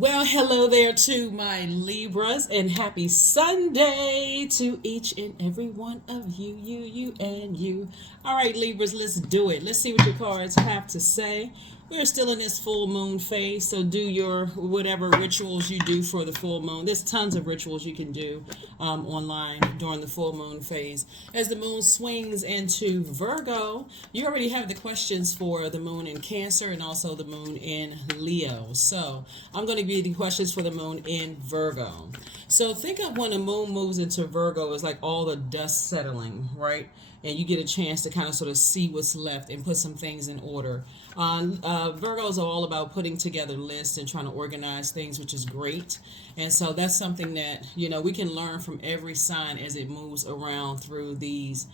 Well, hello there to my Libras, and happy Sunday to each and every one of you, and you. All right, Libras, let's do it. Let's see what your cards have to say. We're still in this full moon phase, so do your whatever rituals you do for the full moon. There's tons of rituals you can do online during the full moon phase. As the moon swings into Virgo, you already have the questions for the moon in Cancer and also the moon in Leo. So I'm going to give you the questions for the moon in Virgo. So think of when the moon moves into Virgo, it's like all the dust settling, right? And you get a chance to kind of sort of see what's left and put some things in order. Virgos are all about putting together lists and trying to organize things, which is great. And so that's something that, we can learn from every sign as it moves around through these,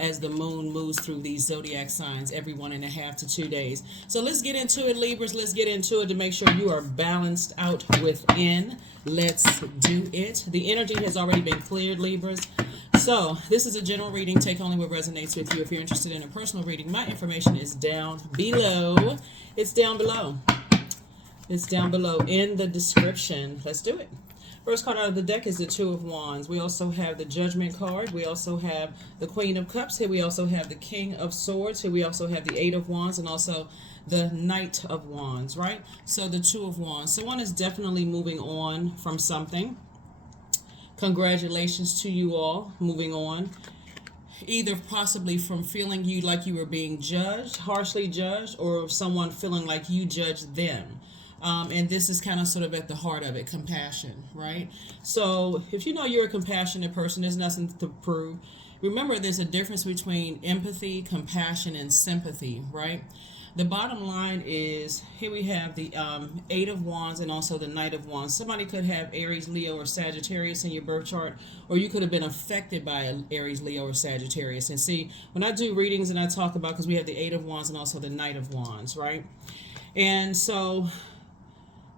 as the moon moves through these zodiac signs every 1.5 to 2 days. So let's get into it, Libras. Let's get into it to make sure you are balanced out within. Let's do it. The energy has already been cleared, Libras. So this is a general reading. Take only what resonates with you. If you're interested in a personal reading, my information is down below. It's down below. It's down below in the description. Let's do it. First card out of the deck is the Two of Wands. We also have the Judgment card. We also have the Queen of Cups. Here we also have the King of Swords. Here we also have the Eight of Wands and also the Knight of Wands, right? So the Two of Wands. Someone is definitely moving on from something. Congratulations to you all moving on. Either possibly from feeling you like you were being judged, harshly judged, or someone feeling like you judged them. And this is kind of sort of at the heart of it, compassion, right? So if you know you're a compassionate person, there's nothing to prove. Remember, there's a difference between empathy, compassion, and sympathy, right? The bottom line is, here we have the Eight of Wands and also the Knight of Wands. Somebody could have Aries, Leo, or Sagittarius in your birth chart, or you could have been affected by an Aries, Leo, or Sagittarius. And see, when I do readings and I talk about, because we have the Eight of Wands and also the Knight of Wands, right? And so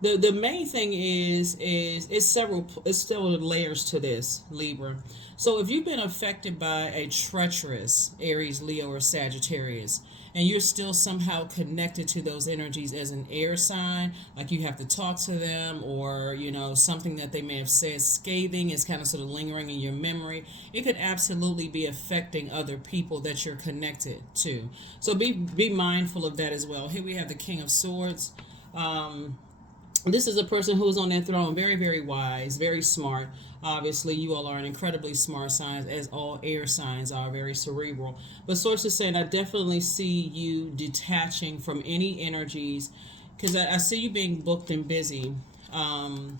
the main thing is it's still layers to this, Libra. So if you've been affected by a treacherous Aries, Leo, or Sagittarius, and you're still somehow connected to those energies as an air sign, like you have to talk to them, or something that they may have said scathing is kind of sort of lingering in your memory, it could absolutely be affecting other people that you're connected to. So be mindful of that as well. Here we have the King of Swords. This is a person who's on their throne, very, very wise, very smart. Obviously, you all are an incredibly smart sign, as all air signs are, very cerebral. But sources saying, I definitely see you detaching from any energies, because I see you being booked and busy, and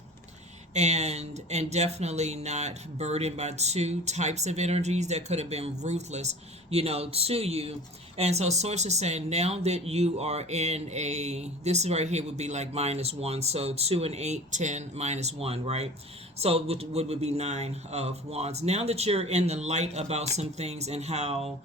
definitely not burdened by two types of energies that could have been ruthless, to you. And so sources saying, now that you are in this right here would be like -1. So 2 and 8, 10, -1, right? So what would be 9 of Wands. Now that you're in the light about some things and how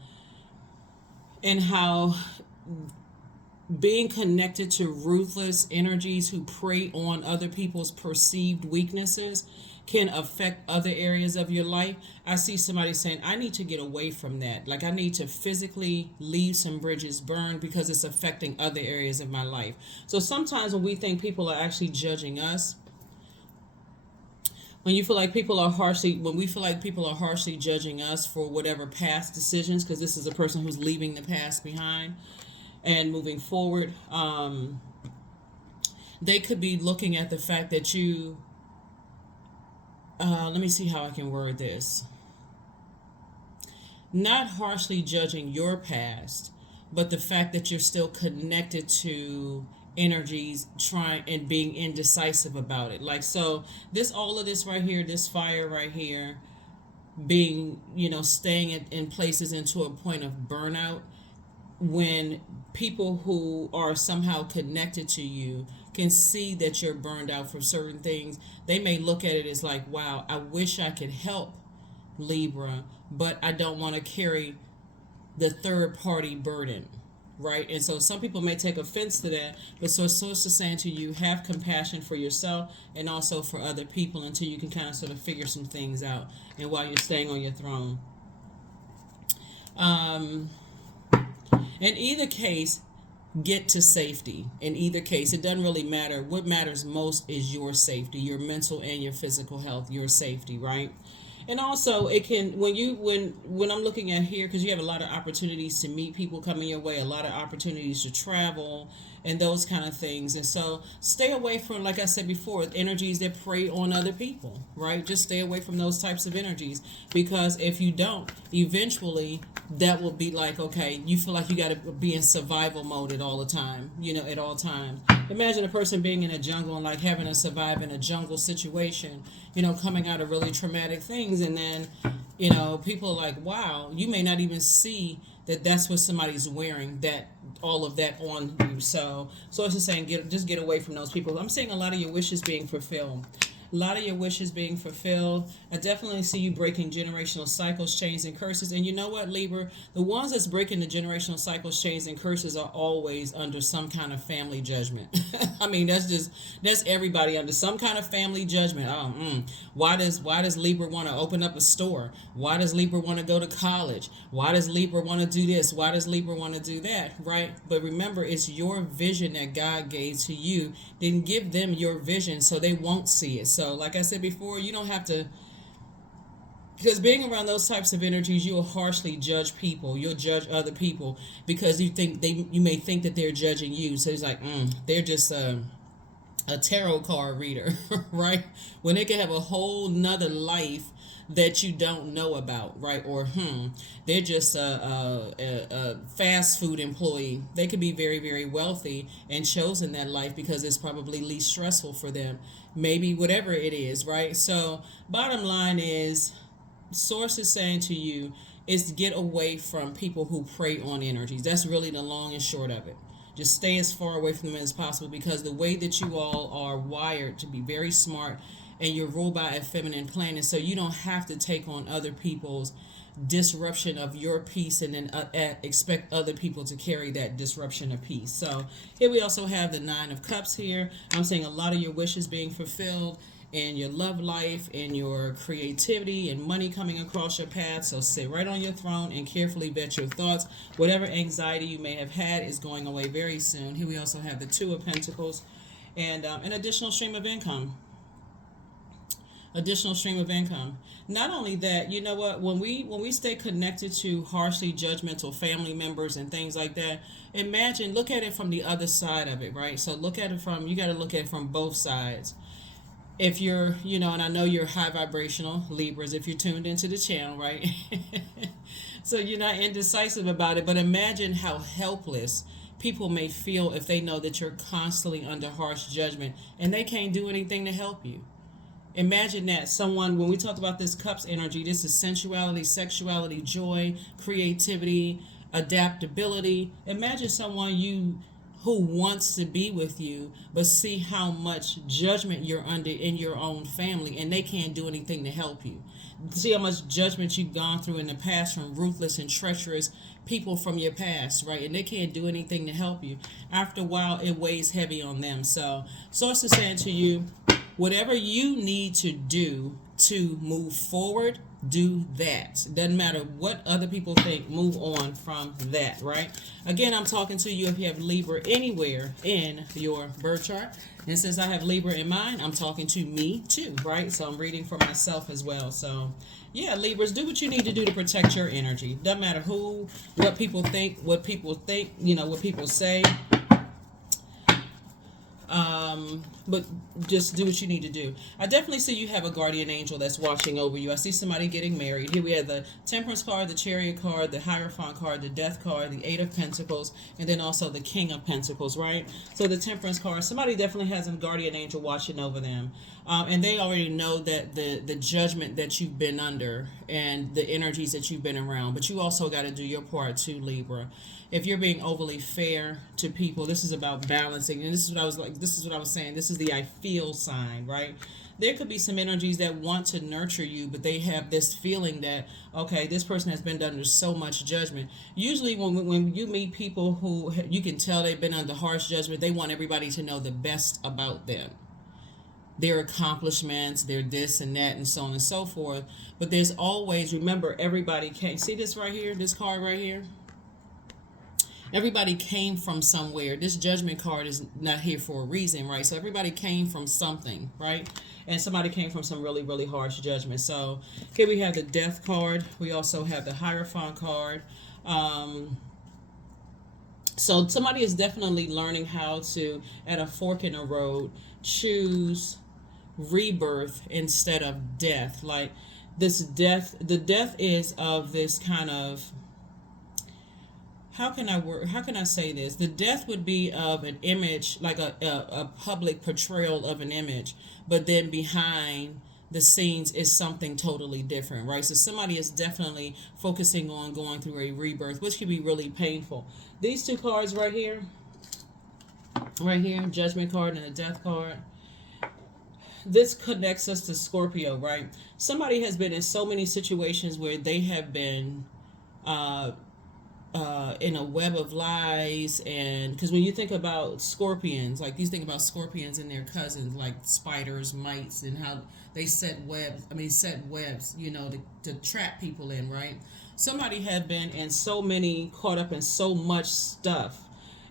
being connected to ruthless energies who prey on other people's perceived weaknesses can affect other areas of your life. I see somebody saying, I need to get away from that. Like, I need to physically leave some bridges burned because it's affecting other areas of my life. So sometimes when we think people are actually judging us, when we feel like people are harshly judging us for whatever past decisions, because this is a person who's leaving the past behind and moving forward, they could be looking at the fact that you, let me see how I can word this. Not harshly judging your past, but the fact that you're still connected to energies trying and being indecisive about it. Like, so all of this right here, this fire right here, being, staying in places into a point of burnout, when people who are somehow connected to you can see that you're burned out from certain things, they may look at it as like, wow, I wish I could help Libra, but I don't want to carry the third party burden, right? And so some people may take offense to that, but so source is saying to you, have compassion for yourself and also for other people until you can kind of sort of figure some things out, and while you're staying on your throne. In either case, get to safety. In either case, it doesn't really matter. What matters most is your safety, your mental and your physical health, your safety, right? And also, it can, when I'm looking at here, because you have a lot of opportunities to meet people coming your way, a lot of opportunities to travel and those kind of things. And so stay away from, like I said before, energies that prey on other people, right? Just stay away from those types of energies, because if you don't, eventually that will be like, okay, you feel like you got to be in survival mode at all the time, at all times. Imagine a person being in a jungle and like having to survive in a jungle situation, coming out of really traumatic things. And then, people are like, wow, you may not even see that that's what somebody's wearing, that all of that on you. So it's just saying, just get away from those people. I'm seeing a lot of your wishes being fulfilled. A lot of your wishes being fulfilled. I definitely see you breaking generational cycles, chains, and curses. And you know what, Libra? The ones that's breaking the generational cycles, chains, and curses are always under some kind of family judgment. I mean, that's everybody under some kind of family judgment. Why does Libra want to open up a store? Why does Libra want to go to college? Why does Libra want to do this? Why does Libra want to do that? Right? But remember, it's your vision that God gave to you. Didn't give them your vision, so they won't see it. So like I said before, you don't have to, because being around those types of energies, you will harshly judge people. You'll judge other people because you may think that they're judging you. So it's like, they're just a tarot card reader, right? When they can have a whole nother life that you don't know about, right? Or they're just a fast food employee. They could be very, very wealthy and chosen that life because it's probably least stressful for them. Maybe whatever it is, right? So bottom line is, source is saying to you is to get away from people who prey on energies. That's really the long and short of it. Just stay as far away from them as possible, because the way that you all are wired to be very smart, and you're ruled by a feminine planet, so you don't have to take on other people's disruption of your peace and then expect other people to carry that disruption of peace. So here we also have the Nine of Cups here. I'm seeing a lot of your wishes being fulfilled in your love life and your creativity and money coming across your path. So sit right on your throne and carefully vet your thoughts. Whatever anxiety you may have had is going away very soon. Here we also have the Two of Pentacles and an additional stream of income. Additional stream of income. Not only that, you know what, when we stay connected to harshly judgmental family members and things like that, look at it from the other side of it, right? So look at it you got to look at it from both sides. If you're, and I know you're high vibrational Libras, if you're tuned into the channel, right? So you're not indecisive about it, but imagine how helpless people may feel if they know that you're constantly under harsh judgment and they can't do anything to help you. Imagine that someone, when we talked about this Cups energy, this is sensuality, sexuality, joy, creativity, adaptability. Imagine someone who wants to be with you, but see how much judgment you're under in your own family, and they can't do anything to help you. See how much judgment you've gone through in the past from ruthless and treacherous people from your past, right? And they can't do anything to help you. After a while, it weighs heavy on them. So, Source is saying to you, whatever you need to do to move forward, do that. Doesn't matter what other people think, move on from that, right? Again, I'm talking to you if you have Libra anywhere in your birth chart. And since I have Libra in mine, I'm talking to me too, right? So I'm reading for myself as well. So yeah, Libras, do what you need to do to protect your energy. Doesn't matter what people think, what people say. But just do what you need to do. I definitely see you have a guardian angel that's watching over you. I see somebody getting married. Here we have the Temperance card, the Chariot card, the Hierophant card, the Death card, the Eight of Pentacles, and then also the King of Pentacles, right? So the Temperance card, somebody definitely has a guardian angel watching over them. And they already know that the judgment that you've been under and the energies that you've been around. But you also got to do your part too, Libra. If you're being overly fair to people, this is about balancing. And this is what I was saying. This is the I feel sign, right? There could be some energies that want to nurture you, but they have this feeling that, okay, this person has been under so much judgment. Usually when you meet people who you can tell they've been under harsh judgment, they want everybody to know the best about them. Their accomplishments, their this and that, and so on and so forth. But there's always, remember, everybody can't. See this right here, this card right here? everybody came from somewhere. This judgment card is not here for a reason, right? So everybody came from something, right? And somebody came from some really, really harsh judgment. So here we have the death card. We also have the Hierophant card. So somebody is definitely learning how to, at a fork in the road, choose rebirth instead of death. Like this death, the death is of this kind of, how can I say this? The death would be of an image, like a public portrayal of an image, but then behind the scenes is something totally different, right? So somebody is definitely focusing on going through a rebirth, which can be really painful. These two cards right here, Judgment card and the Death card, this connects us to Scorpio, right? Somebody has been in so many situations where they have been in a web of lies. And because when you think about scorpions, like you think about scorpions and their cousins, like spiders, mites, and how they set webs, to trap people in, right? Somebody had been in caught up in so much stuff,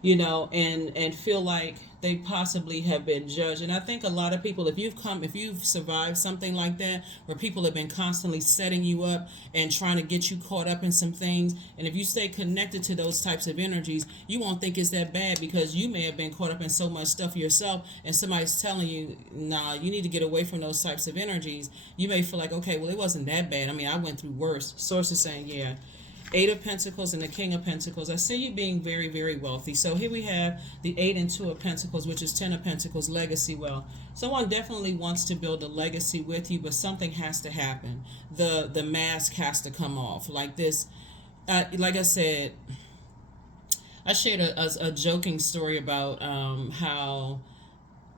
and feel like they possibly have been judged. And I think a lot of people, if you've survived something like that, where people have been constantly setting you up and trying to get you caught up in some things, and if you stay connected to those types of energies, you won't think it's that bad, because you may have been caught up in so much stuff yourself, and somebody's telling you, nah, you need to get away from those types of energies. You may feel like, okay, well, it wasn't that bad. I mean, I went through worse. Source is saying, yeah. Eight of Pentacles and the King of Pentacles. I see you being very, very wealthy. So here we have the 8 and 2 of Pentacles, which is 10 of Pentacles, legacy wealth. Someone definitely wants to build a legacy with you, but something has to happen. The mask has to come off. Like this, like I said, I shared a joking story about how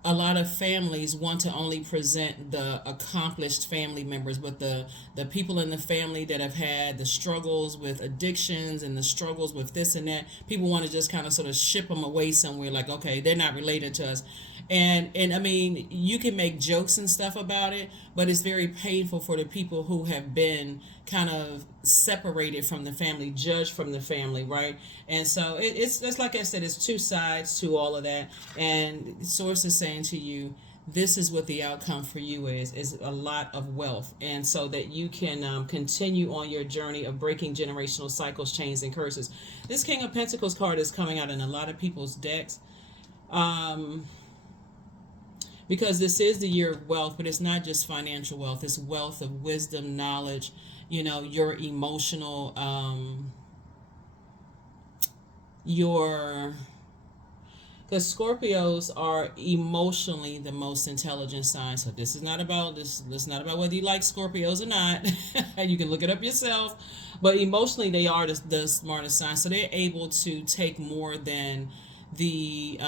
a lot of families want to only present the accomplished family members, but the people in the family that have had the struggles with addictions and the struggles with this and that, people want to just kind of sort of ship them away somewhere, like, okay, they're not related to us. And I mean, you can make jokes and stuff about it, but it's very painful for the people who have been kind of separated from the family, judged from the family, right? And so it's like I said, it's two sides to all of that. And Source is saying to you, this is what the outcome for you is a lot of wealth, and so that you can continue on your journey of breaking generational cycles, chains, and curses. This King of Pentacles card is coming out in a lot of people's decks. Because this is the year of wealth, but it's not just financial wealth. It's wealth of wisdom, knowledge, your emotional, because Scorpios are emotionally the most intelligent sign. So this is not about whether you like Scorpios or not. And you can look it up yourself. But emotionally, they are the smartest sign. So they're able to take more than the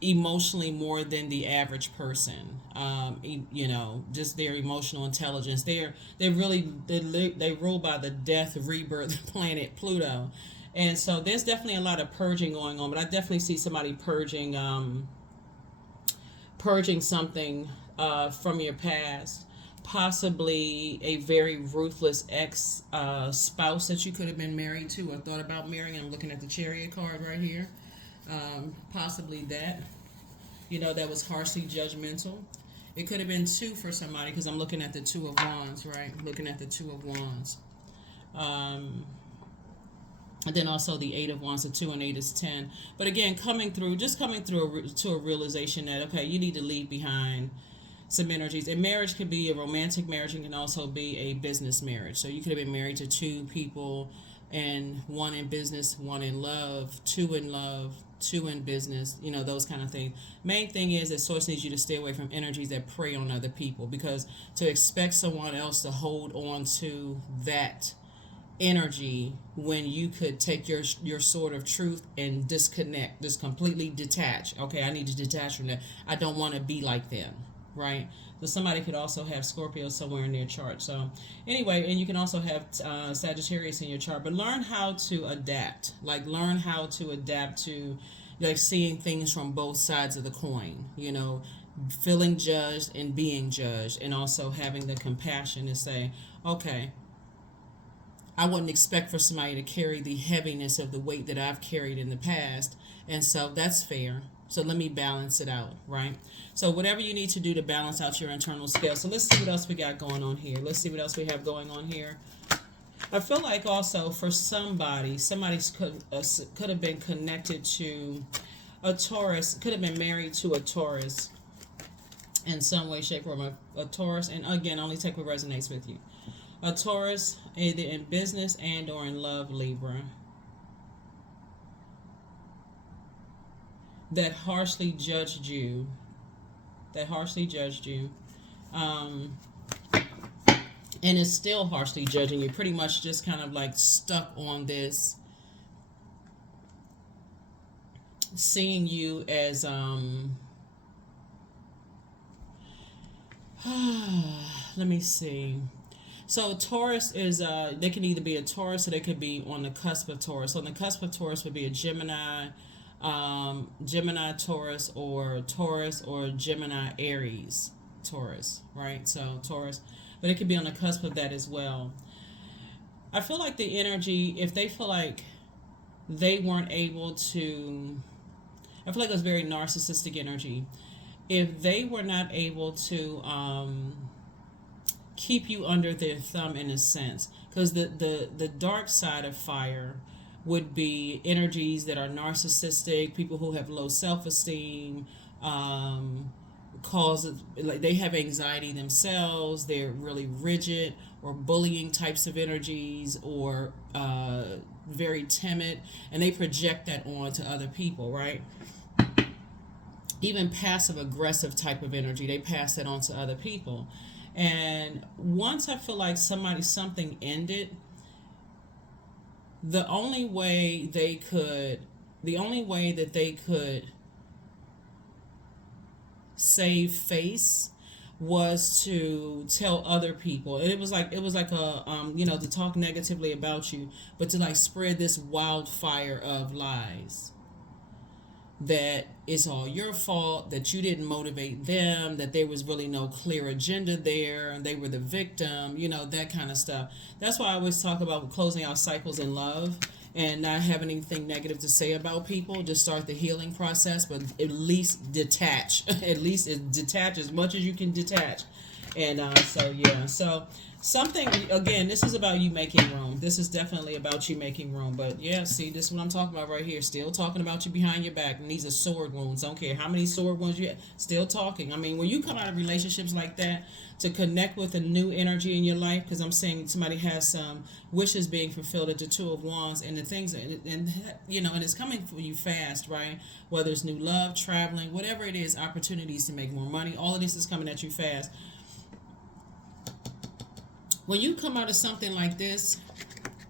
emotionally more than the average person. Just their emotional intelligence. They rule by the death rebirth planet Pluto. And so there's definitely a lot of purging going on, but I definitely see somebody purging something from your past, possibly a very ruthless ex spouse that you could have been married to or thought about marrying. I'm looking at the Chariot card right here. Possibly that, that was harshly judgmental. It could have been two for somebody, because I'm looking at the Two of Wands, right? Looking at the Two of Wands. And then also the 8 of Wands, the 2 and 8 is 10. But again, coming through to a realization that, okay, you need to leave behind some energies. And marriage could be a romantic marriage, and can also be a business marriage. So you could have been married to two people, and one in business, one in love, two in business, those kind of things. Main thing is that Source needs you to stay away from energies that prey on other people, because to expect someone else to hold on to that energy when you could take your sword of truth and disconnect, just completely detach. Okay, I need to detach from that. I don't want to be like them, right? So somebody could also have Scorpio somewhere in their chart. So anyway, and you can also have Sagittarius in your chart. But learn how to adapt. Learn how to adapt to seeing things from both sides of the coin. Feeling judged and being judged, and also having the compassion to say, okay, I wouldn't expect for somebody to carry the heaviness of the weight that I've carried in the past. And so that's fair. So let me balance it out, right? So whatever you need to do to balance out your internal scale. So let's see what else we got going on here. Let's see what else we have going on here. I feel like also for somebody could have been connected to a Taurus, could have been married to a Taurus in some way, shape, or form. A Taurus, and again, only take what resonates with you. A Taurus, either in business and or in love, Libra, that harshly judged you, and is still harshly judging you, pretty much just kind of like stuck on this, seeing you as let me see. So Taurus is they can either be a Taurus or they could be on the cusp of Taurus. So on the cusp of Taurus would be a Gemini, Taurus, or Gemini Aries Taurus, right? So Taurus, but it could be on the cusp of that as well. I feel like the energy, if they feel like they weren't able to, I feel like it was very narcissistic energy. If they were not able to keep you under their thumb in a sense, because the dark side of fire would be energies that are narcissistic, people who have low self-esteem, like they have anxiety themselves, they're really rigid, or bullying types of energies, or very timid, and they project that on to other people, right? Even passive aggressive type of energy, they pass that on to other people. And once I feel like something ended, the only way that they could save face was to tell other people. And it was like a to talk negatively about you, but to like spread this wildfire of lies, that it's all your fault, that you didn't motivate them, that there was really no clear agenda there, and they were the victim, that kind of stuff. That's why I always talk about closing out cycles in love and not having anything negative to say about people. Just start the healing process, but at least detach. At least detach as much as you can detach. And so something, again, this is about you making room. This is definitely about you making room. But yeah, see, this is what I'm talking about right here. Still talking about you behind your back. And these are sword wounds. Don't care how many sword wounds you have. Still talking. I mean, when you come out of relationships like that, to connect with a new energy in your life, because I'm saying somebody has some wishes being fulfilled at the Two of Wands, and the things, and it's coming for you fast, right? Whether it's new love, traveling, whatever it is, opportunities to make more money, all of this is coming at you fast. When you come out of something like this,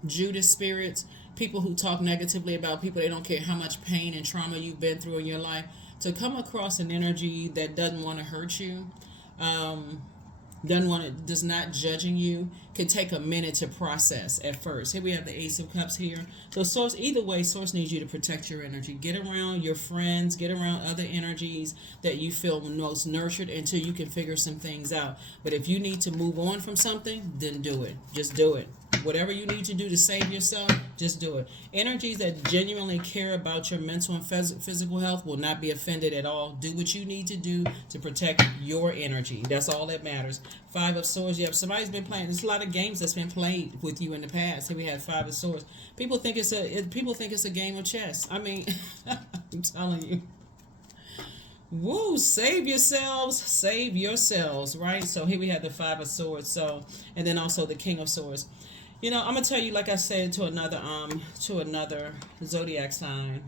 Judas spirits, people who talk negatively about people, they don't care how much pain and trauma you've been through in your life, to come across an energy that doesn't want to hurt you, does not judging you, could take a minute to process at first. Here we have the Ace of Cups here. So Source, either way, Source needs you to protect your energy. Get around your friends, get around other energies that you feel most nurtured until you can figure some things out. But if you need to move on from something, then do it. Just do it. Whatever you need to do to save yourself, just do it. Energies that genuinely care about your mental and physical health will not be offended at all. Do what you need to do to protect your energy. That's all that matters. Five of Swords. Yep, somebody's been playing. There's a lot of games that's been played with you in the past. Here we have Five of Swords. People think it's a game of chess. I mean, I'm telling you. Woo, save yourselves, right? So here we have the Five of Swords. So, and then also the King of Swords. I'm gonna tell you, like I said, to another zodiac sign.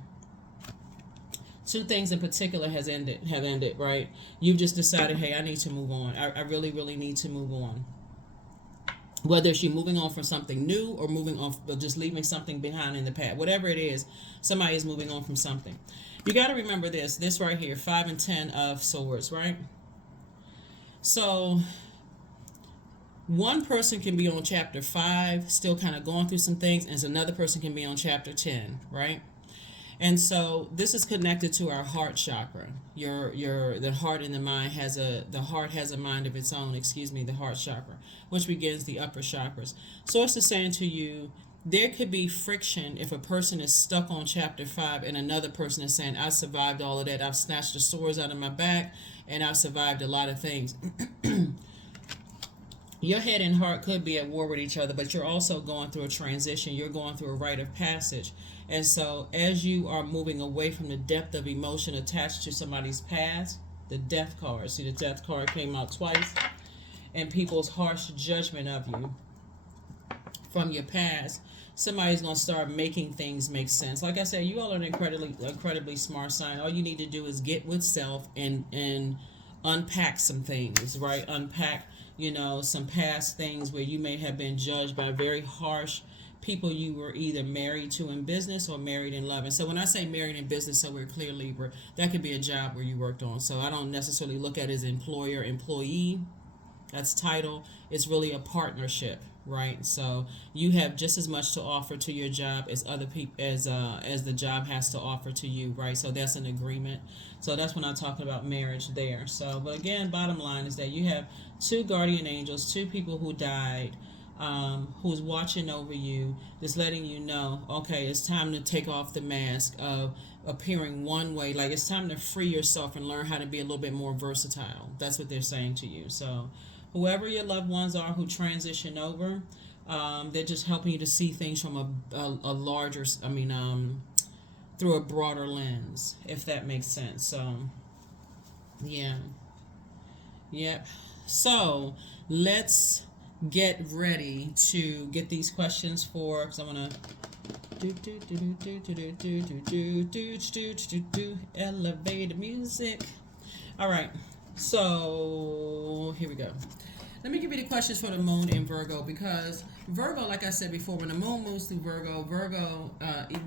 Two things in particular have ended, right? You've just decided, hey, I need to move on. I really, really need to move on. Whether it's you moving on from something new or moving on, or just leaving something behind in the past, whatever it is, somebody is moving on from something. You got to remember this right here, 5 and 10 of Swords, right? So one person can be on chapter 5, still kind of going through some things, and another person can be on chapter 10, right? And so this is connected to our heart chakra. The heart and the mind the heart has a mind of its own, excuse me, the heart chakra, which begins the upper chakras. Source is saying to you, there could be friction if a person is stuck on chapter 5 and another person is saying, I survived all of that. I've snatched the sores out of my back and I've survived a lot of things. Your head and heart could be at war with each other, but you're also going through a transition. You're going through a rite of passage. And so as you are moving away from the depth of emotion attached to somebody's past, the death card, see the death card came out twice, and people's harsh judgment of you from your past, somebody's going to start making things make sense. Like I said, you all are an incredibly smart sign. All you need to do is get with self and unpack some things, right? Unpack, some past things where you may have been judged by very harsh people you were either married to in business or married in love. And so when I say married in business, so we're clear, Libra, that could be a job where you worked on. So I don't necessarily look at it as employer, employee. That's title. It's really a partnership, right? So you have just as much to offer to your job as other people as the job has to offer to you, right? So that's an agreement. So that's when I'm talking about marriage there. So, but again, bottom line is that you have two guardian angels, two people who died, who's watching over you, just letting you know, okay, it's time to take off the mask of appearing one way. Like, it's time to free yourself and learn how to be a little bit more versatile. That's what they're saying to you. So whoever your loved ones are who transition over, they're just helping you to see things from a larger, through a broader lens, if that makes sense. So, yeah. Yep. So, let's get ready to get these questions for, because I want to elevate the music. All right. So, here we go. Let me give you the questions for the moon in Virgo, because Virgo, like I said before, when the moon moves through Virgo,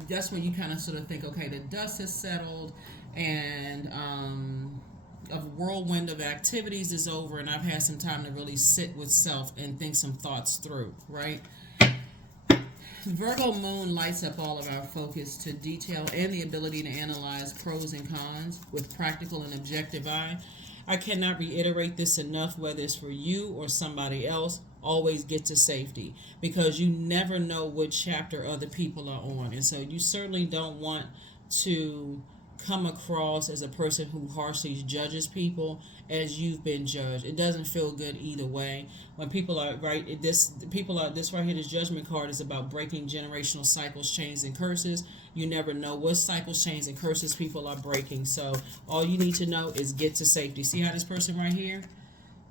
that's when you kind of sort of think, okay, the dust has settled and a whirlwind of activities is over, and I've had some time to really sit with self and think some thoughts through, right? Virgo moon lights up all of our focus to detail and the ability to analyze pros and cons with practical and objective eye. I cannot reiterate this enough, whether it's for you or somebody else, always get to safety, because you never know what chapter other people are on. And so you certainly don't want to come across as a person who harshly judges people as you've been judged. It doesn't feel good either way. When people are this right here, this judgment card is about breaking generational cycles, chains, and curses. You never know what cycles, chains, and curses people are breaking. So all you need to know is get to safety. See how this person right here,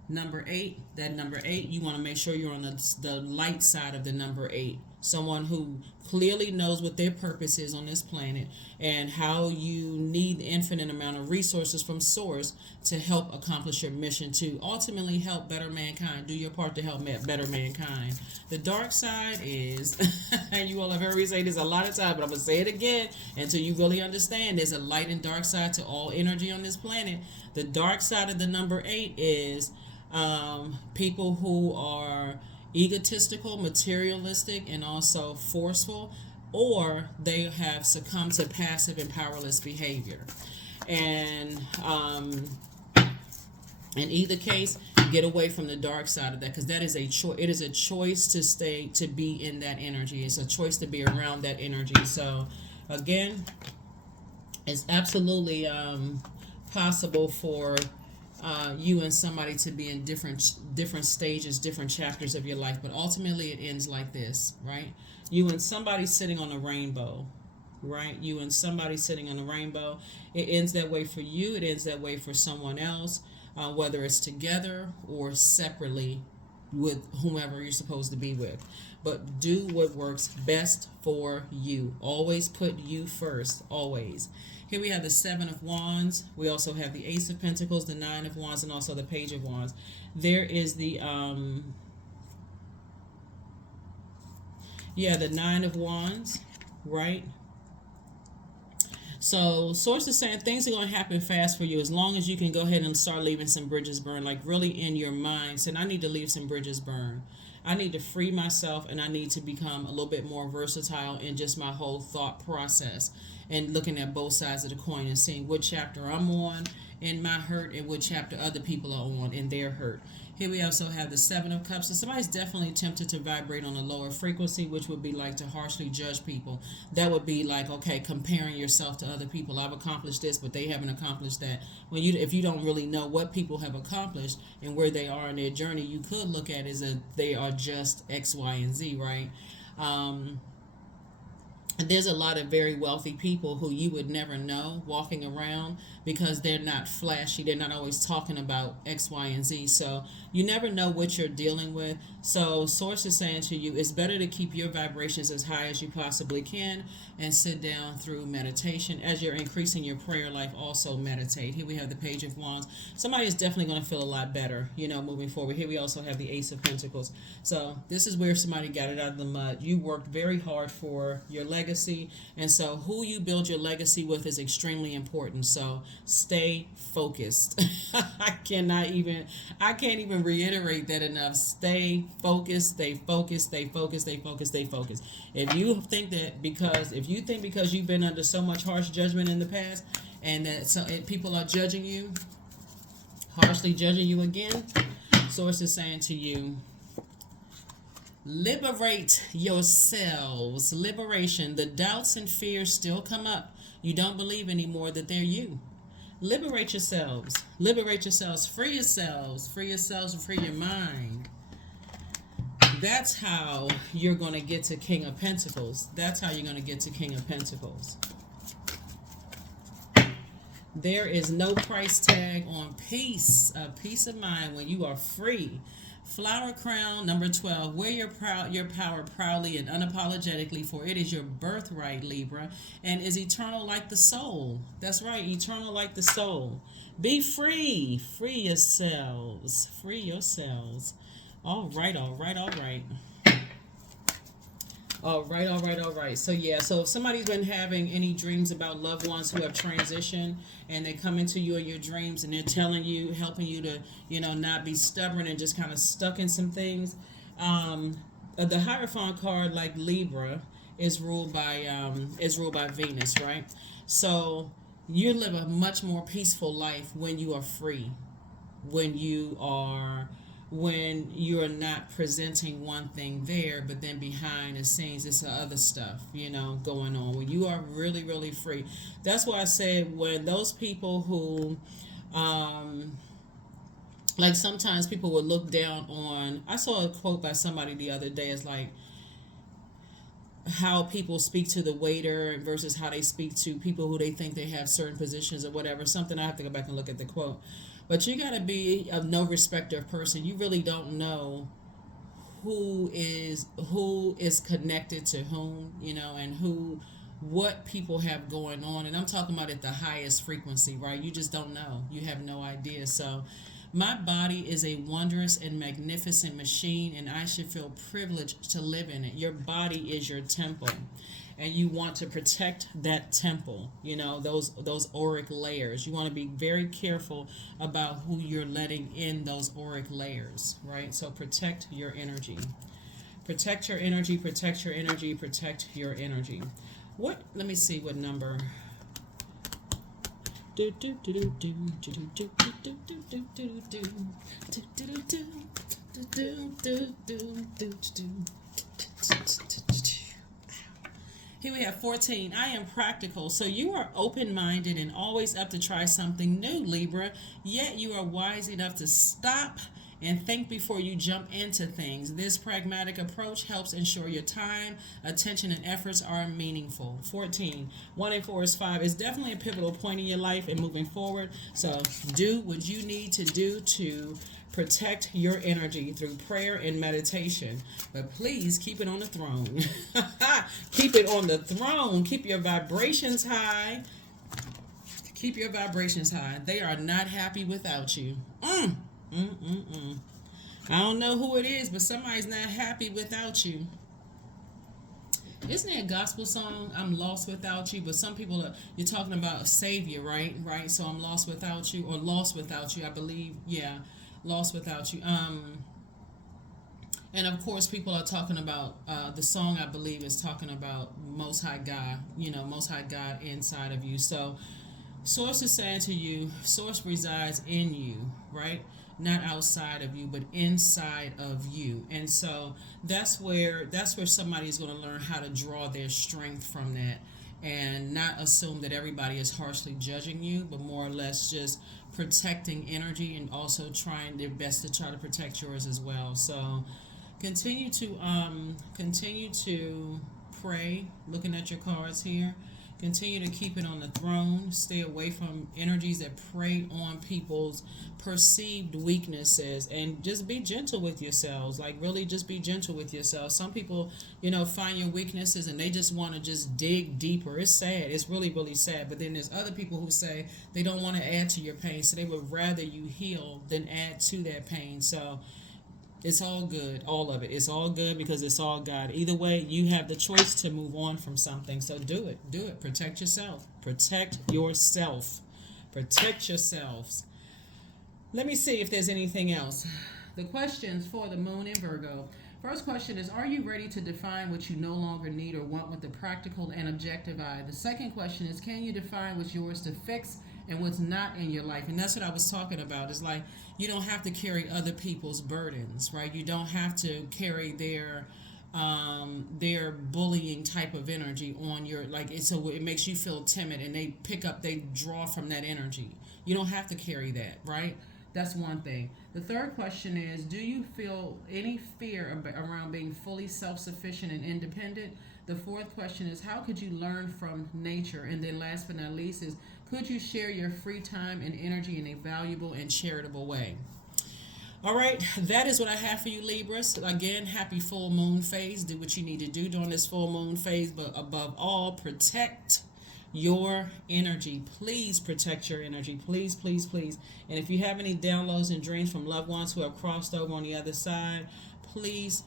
number 8, that number 8, you want to make sure you're on the light side of the number 8. Someone who clearly knows what their purpose is on this planet and how you need the infinite amount of resources from source to help accomplish your mission, to ultimately help better mankind. Do your part to help better mankind. The dark side is, and you all have heard me say this a lot of times, but I'm going to say it again until you really understand, there's a light and dark side to all energy on this planet. The dark side of the number 8 is people who are egotistical, materialistic, and also forceful, or they have succumbed to passive and powerless behavior. And in either case, get away from the dark side of that, because that is a choice. It is a choice to be in that energy. It's a choice to be around that energy. So again, it's absolutely possible for you and somebody to be in different stages, different chapters of your life, but ultimately it ends like this, right? You and somebody sitting on a rainbow, right? You and somebody sitting on a rainbow. It ends that way for you. It ends that way for someone else, whether it's together or separately with whomever you're supposed to be with. But do what works best for you. Always put you first, always. Here we have the 7 of Wands. We also have the Ace of Pentacles, the 9 of Wands, and also the Page of Wands. There is the, the 9 of Wands, right? So source is saying things are going to happen fast for you as long as you can go ahead and start leaving some bridges burn, like really in your mind saying, I need to leave some bridges burn. I need to free myself, and I need to become a little bit more versatile in just my whole thought process, and looking at both sides of the coin and seeing what chapter I'm on in my hurt and what chapter other people are on in their hurt. Here we also have the Seven of Cups. So somebody's definitely tempted to vibrate on a lower frequency, which would be like to harshly judge people. That would be like, okay, comparing yourself to other people. I've accomplished this, but they haven't accomplished that. If you don't really know what people have accomplished and where they are in their journey, you could look at it as they are just X, Y, and Z, right? And there's a lot of very wealthy people who you would never know walking around because they're not flashy. They're not always talking about X, Y, and Z. So you never know what you're dealing with. So Source is saying to you, it's better to keep your vibrations as high as you possibly can and sit down through meditation. As you're increasing your prayer life, also meditate. Here we have the Page of Wands. Somebody is definitely going to feel a lot better, moving forward. Here we also have the Ace of Pentacles. So this is where somebody got it out of the mud. You worked very hard for your legacy, and so who you build your legacy with is extremely important. So stay focused. I can't even reiterate that enough. Stay focused, stay focused, stay focused, stay focused, stay focused. If you think because you've been under so much harsh judgment in the past, and that people are judging you, harshly judging you again, Source is saying to you, liberate yourselves. Liberation. The doubts and fears still come up. You don't believe anymore that they're you. Liberate yourselves. Liberate yourselves. Free yourselves. Free yourselves and free your mind. That's how you're going to get to King of Pentacles. That's how you're going to get to King of Pentacles. There is no price tag on peace. A peace of mind when you are free. Flower crown, number 12. Wear your power proudly and unapologetically, for it is your birthright, Libra, and is eternal like the soul. That's right, eternal like the soul. Be free. Free yourselves. Free yourselves. All right, all right, all right. All right, all right, all right. So if somebody's been having any dreams about loved ones who have transitioned, and they come into you in your dreams and they're telling you, helping you to, not be stubborn and just kind of stuck in some things. The Hierophant card, like Libra, is ruled by Venus, right? So you live a much more peaceful life when you are free, when you're not presenting one thing there, but then behind the scenes it's other stuff, going on. When you are really, really free. That's why I said when those people who, like sometimes people would look down on, I saw a quote by somebody the other day, it's like how people speak to the waiter versus how they speak to people who they think they have certain positions or whatever. Something I have to go back and look at the quote. But you got to be a no respecter of person. You really don't know who is connected to whom, and what people have going on. And I'm talking about at the highest frequency, right? You just don't know. You have no idea. So my body is a wondrous and magnificent machine, and I should feel privileged to live in it. Your body is your temple, and you want to protect that temple, those auric layers. You want to be very careful about who you're letting in those auric layers, right? So protect your energy. Protect your energy, protect your energy, protect your energy. Let me see what number. Here we have 14. I am practical. So you are open-minded and always up to try something new, Libra. Yet you are wise enough to stop and think before you jump into things. This pragmatic approach helps ensure your time, attention, and efforts are meaningful. 14. 1 and 4 is 5. It's definitely a pivotal point in your life and moving forward. So do what you need to do to protect your energy through prayer and meditation. But please keep it on the throne. Keep it on the throne. Keep your vibrations high. Keep your vibrations high. They are not happy without you. I don't know who it is, but somebody's not happy without you. Isn't there a gospel song? I'm lost without you, but some people you're talking about a savior, right? Right. So I'm lost without you, or lost without you, I believe. Yeah, lost without you. And of course, people are talking about the song, I believe, is talking about Most High God, Most High God inside of you. So, Source is saying to you, Source resides in you, right? Not outside of you, but inside of you. And so that's where somebody is going to learn how to draw their strength from that, and not assume that everybody is harshly judging you, but more or less just protecting energy, and also trying their best to try to protect yours as well. So continue to pray, looking at your cards here. Continue to keep it on the throne. Stay away from energies that prey on people's perceived weaknesses, and just be gentle with yourselves. Like, really just be gentle with yourselves. Some people, find your weaknesses and they just want to just dig deeper. It's sad. It's really, really sad. But then there's other people who say they don't want to add to your pain, so they would rather you heal than add to that pain. So it's all good, all of it. It's all good because it's all God. Either way, you have the choice to move on from something. So do it. Do it. Protect yourself. Protect yourself. Protect yourselves. Let me see if there's anything else. The questions for the moon in Virgo. First question is, are you ready to define what you no longer need or want with a practical and objective eye? The second question is, can you define what's yours to fix and what's not in your life? And that's what I was talking about. It's like, you don't have to carry other people's burdens, right? You don't have to carry their bullying type of energy on your, like, so it makes you feel timid, and they draw from that energy. You don't have to carry that, right? That's one thing. The third question is, do you feel any fear around being fully self-sufficient and independent? The fourth question is, how could you learn from nature? And then last but not least is, could you share your free time and energy in a valuable and charitable way? All right, that is what I have for you, Libras. Again, happy full moon phase. Do what you need to do during this full moon phase, but above all, protect your energy. Please protect your energy. Please, please, please. And if you have any downloads and dreams from loved ones who have crossed over on the other side, please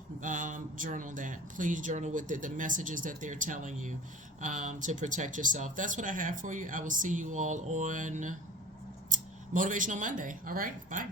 journal that. Please journal with the messages that they're telling you to protect yourself. That's what I have for you. I will see you all on Motivational Monday. All right, bye.